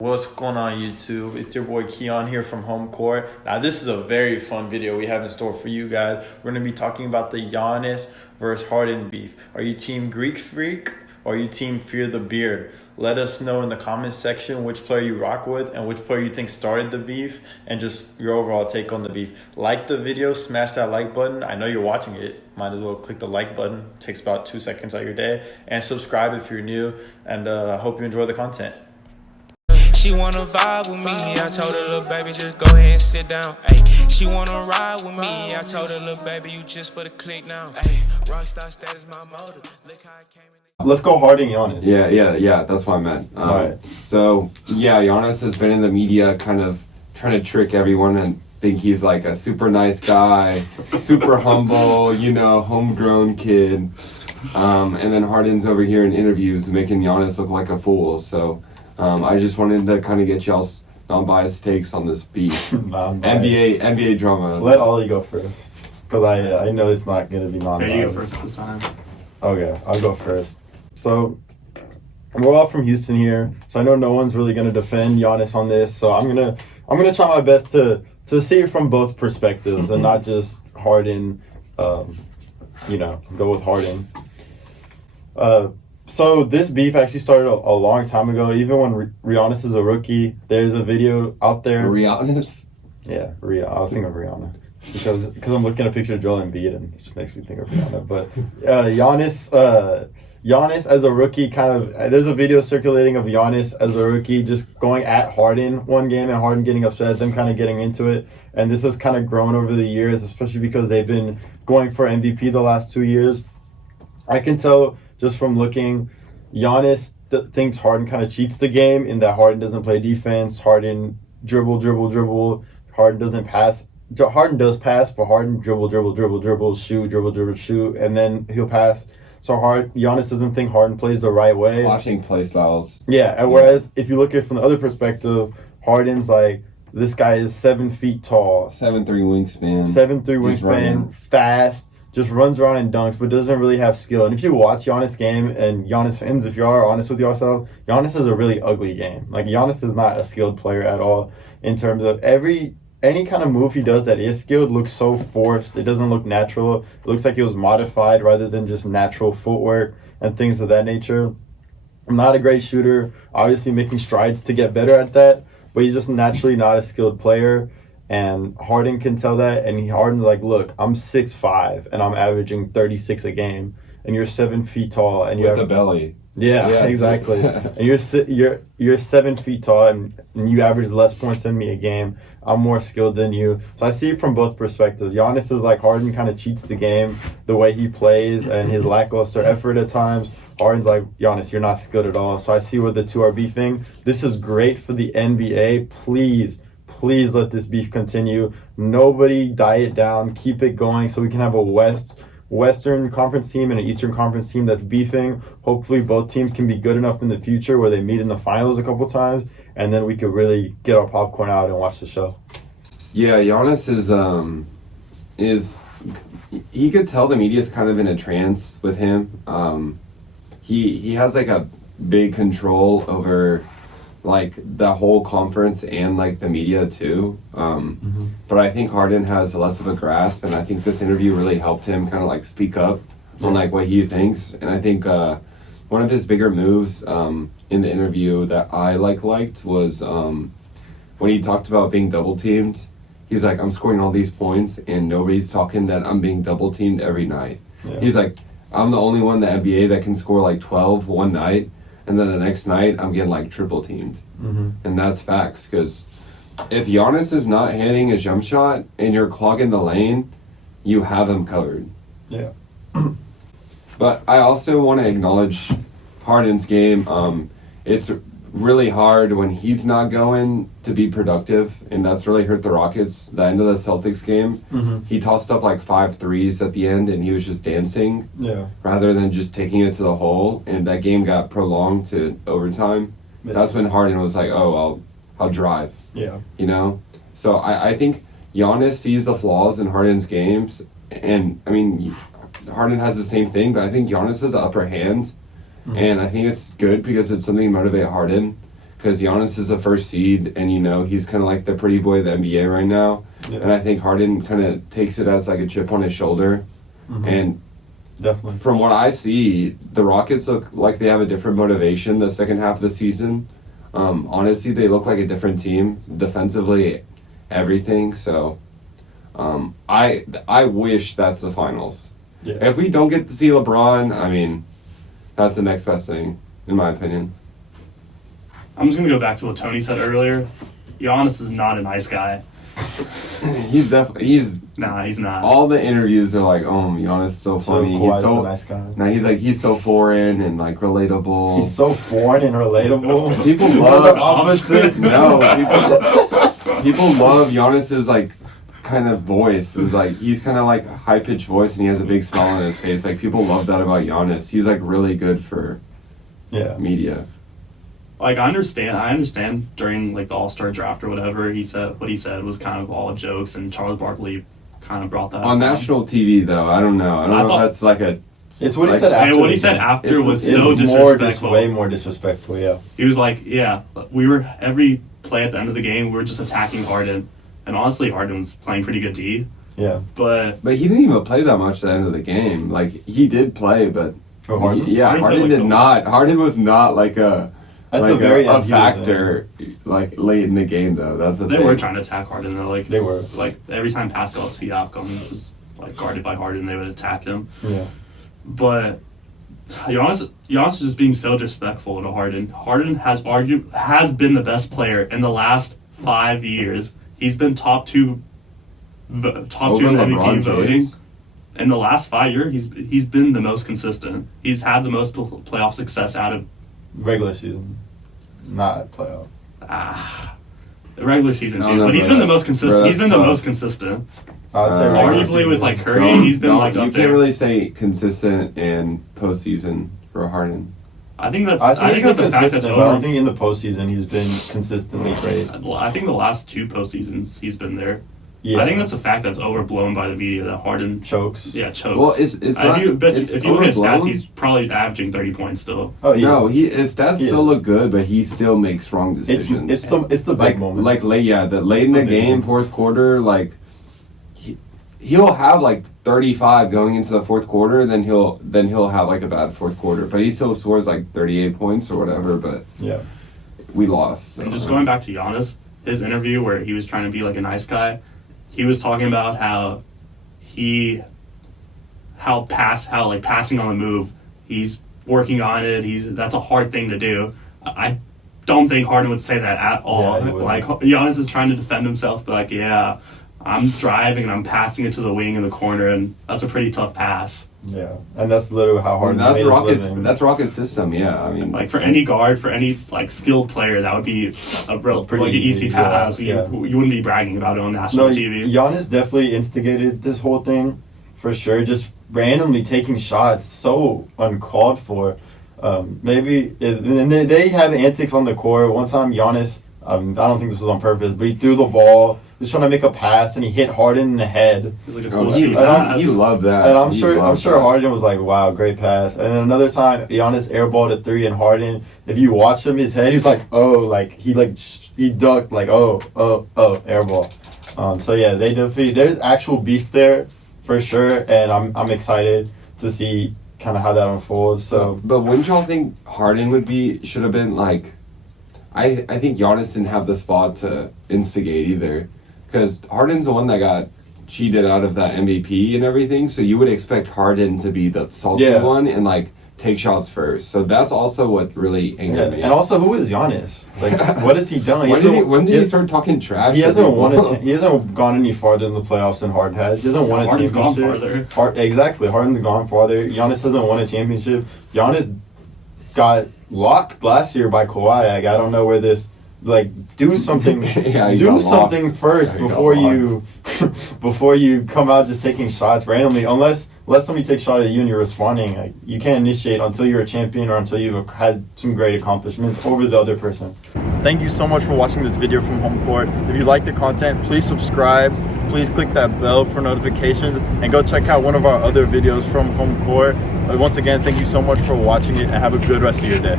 What's going on YouTube? It's your boy Keon here from Homecourt. Now this is a very fun video we have in store for you guys. We're going to be talking about the Giannis versus Harden beef. Are you team Greek Freak or are you team Fear the Beard? Let us know in the comments section which player you rock with and which player you think started the beef and just your overall take on the beef. Like the video, smash that like button. I know you're watching it. Might as well click the like button. It takes about 2 seconds out of your day. And subscribe if you're new. And I hope you enjoy the content. She wanna vibe with me, I told her, little baby, just go ahead and sit down. Ay, she wanna ride with me, I told her, little baby, you just for the click now. Ay, rockstar status my motive. Look how I came in. Let's go Harden Giannis. Yeah, that's what I meant. Right. So, Giannis has been in the media kind of trying to trick everyone and think he's like a super nice guy, super humble, homegrown kid. And then Harden's over here in interviews making Giannis look like a fool. So, I just wanted to kind of get y'all's non-biased takes on this beef. NBA drama. Let Ollie go first, because I know it's not going to be non-biased. You go first this time. Okay, I'll go first. So, we're all from Houston here, so I know no one's really going to defend Giannis on this. So I'm gonna try my best to see it from both perspectives and not just Harden. Go with Harden. So this beef actually started a long time ago. Even when Giannis is a rookie, there's a video out there. Giannis? Yeah, I was thinking of Rihanna because I'm looking at a picture of Joel Embiid and it just makes me think of Rihanna. But Giannis as a rookie, there's a video circulating of Giannis as a rookie just going at Harden one game and Harden getting upset, them kind of getting into it. And this has kind of grown over the years, especially because they've been going for MVP the last 2 years. I can tell just from looking, Giannis thinks Harden kind of cheats the game in that Harden doesn't play defense. Harden dribble. Harden doesn't pass. Harden does pass, but Harden dribble, shoot, and then he'll pass. So Giannis doesn't think Harden plays the right way. Flashing play styles. Yeah, and whereas if you look at it from the other perspective, Harden's like, this guy is 7 feet tall. 7'3" wingspan. 7'3" wingspan, fast. Just runs around and dunks, but doesn't really have skill. And if you watch Giannis' game, and Giannis fans, if you are honest with yourself, Giannis is a really ugly game. Like, Giannis is not a skilled player at all in terms of any kind of move he does that is skilled looks so forced. It doesn't look natural. It looks like it was modified rather than just natural footwork and things of that nature. I'm not a great shooter, obviously making strides to get better at that, but he's just naturally not a skilled player. And Harden can tell that, and Harden's like, look, I'm 6'5", and I'm averaging 36 a game, and you're 7 feet tall, and you have a belly. Yeah, exactly. And you're 7 feet tall, and you average less points than me a game. I'm more skilled than you. So I see it from both perspectives. Giannis is like, Harden kind of cheats the game, the way he plays, and his lackluster effort at times. Harden's like, Giannis, you're not skilled at all. So I see where the two are beefing. This is great for the NBA. Please let this beef continue. Nobody die it down. Keep it going so we can have a Western Conference team and an Eastern Conference team that's beefing. Hopefully both teams can be good enough in the future where they meet in the finals a couple times, and then we could really get our popcorn out and watch the show. Yeah, Giannis is he could tell the media's kind of in a trance with him. He has like a big control over like the whole conference and like the media too. But I think Harden has less of a grasp, and I think this interview really helped him kind of like speak up on like what he thinks. And I think one of his bigger moves in the interview that I liked was when he talked about being double teamed. He's like, I'm scoring all these points and nobody's talking that I'm being double teamed every night. Yeah. He's like, I'm the only one in the NBA that can score like 12 one night, and then the next night, I'm getting like triple teamed. And that's facts, because if Giannis is not hitting his jump shot and you're clogging the lane, you have him covered. Yeah. But I also want to acknowledge Harden's game. It's really hard when he's not going to be productive, and that's really hurt the Rockets. The end of the Celtics game, he tossed up like 5 threes at the end, and he was just dancing rather than just taking it to the hole, and that game got prolonged to overtime. That's when Harden was like, oh, I'll drive. Yeah. So I think Giannis sees the flaws in Harden's games, and I mean, Harden has the same thing, but I think Giannis has the upper hand. And I think it's good because it's something to motivate Harden, because Giannis is the first seed, and he's kind of like the pretty boy of the NBA right now. Yeah. And I think Harden kind of takes it as like a chip on his shoulder. Mm-hmm. And definitely, from what I see, the Rockets look like they have a different motivation the second half of the season. Honestly, they look like a different team defensively, everything. So, I wish that's the finals. Yeah. If we don't get to see LeBron, I mean, that's the next best thing, in my opinion. I'm just gonna go back to what Tony said earlier. Giannis is not a nice guy. He's Nah, he's not. All the interviews are like, oh, Giannis is so funny. He's so nice guy. Now he's so foreign and like relatable. He's so foreign and relatable. People love opposite. No, people love Giannis's like kind of voice. Is like he's kind of like a high pitched voice and he has a big smile on his face. Like people love that about Giannis. He's like really good for media. Like I understand during like the All-Star draft or whatever what he said was kind of all jokes, and Charles Barkley kind of brought that on national TV though. I don't know if that's like a. It's what he said after. What he said after was so disrespectful. Way more disrespectful. Yeah. He was like, every play at the end of the game we were just attacking Harden, and honestly Harden was playing pretty good D. Yeah. But he didn't even play that much at the end of the game. Like he did play, but Harden? Harden did not. Harden was not like a. At the very end, a factor, like late in the game, though. That's the thing. They were trying to attack Harden, though. Like they were. Like every time Pascal Siakam was like guarded by Harden, they would attack him. Yeah. But Giannis is just being so disrespectful to Harden. Harden has been the best player in the last 5 years. He's been top two in MVP voting. In the last 5 years, he's been the most consistent. He's had the most playoff success out of regular season, not playoff. The regular season too, but he's been the most consistent. He's been the most consistent. I'd say arguably with like Curry, he's been like up there. You can't really say consistent in postseason for Harden. I think that's a fact that's over. But I don't think in the postseason he's been consistently great. I think the last 2 postseasons he's been there. Yeah. I think that's a fact that's overblown by the media that Harden chokes. Yeah, chokes. Well, if you look at stats, he's probably averaging 30 points still. Oh yeah. No, his stats still look good, but he still makes wrong decisions. It's the big moments. Like late in the game, fourth quarter, like he'll have like 35 going into the fourth quarter, then he'll have like a bad fourth quarter, but he still scores like 38 points or whatever. But yeah, we lost. So. And just going back to Giannis, his interview where he was trying to be like a nice guy. He was talking about how passing on the move, he's working on it. That's a hard thing to do. I don't think Harden would say that at all. Yeah, like Giannis is trying to defend himself, but like, yeah, I'm driving and I'm passing it to the wing in the corner, and that's a pretty tough pass. Yeah, and that's literally how Harden made his living. That's Rocket's system. Yeah, I mean, like for any guard, for any like skilled player, that would be a real pretty easy pass. Yeah. You wouldn't be bragging about it on national TV. Giannis definitely instigated this whole thing, for sure. Just randomly taking shots, so uncalled for. And they have antics on the court. One time, Giannis, I don't think this was on purpose, but he threw the ball. He was trying to make a pass and he hit Harden in the head. He loved that. And I'm sure Harden was like, "Wow, great pass." And then another time, Giannis airballed a 3, and Harden, if you watch him, his head, he's like, "Oh," like he ducked, like, "Oh, airball." So yeah, there's actual beef there for sure, and I'm excited to see kind of how that unfolds. So, but wouldn't y'all think Harden should have been like? I think Giannis didn't have the spot to instigate either. Because Harden's the one that got cheated out of that MVP and everything, so you would expect Harden to be the salty one and like take shots first. So that's also what really angered me. And also, who is Giannis? Like, what has he done? When did he start talking trash? He hasn't he hasn't gone any farther in the playoffs than Harden has. He hasn't won a championship. Harden's gone farther. Exactly, Harden's gone farther. Giannis hasn't won a championship. Giannis got locked last year by Kawhi. Like, I don't know where this. Like, do something. Do something first before you come out just taking shots randomly. Unless somebody takes a shot at you and you're responding, like, you can't initiate until you're a champion or until you've had some great accomplishments over the other person. Thank you so much for watching this video from Homecourt. If you like the content, please subscribe. Please click that bell for notifications and go check out one of our other videos from Homecourt. Once again, thank you so much for watching it and have a good rest of your day.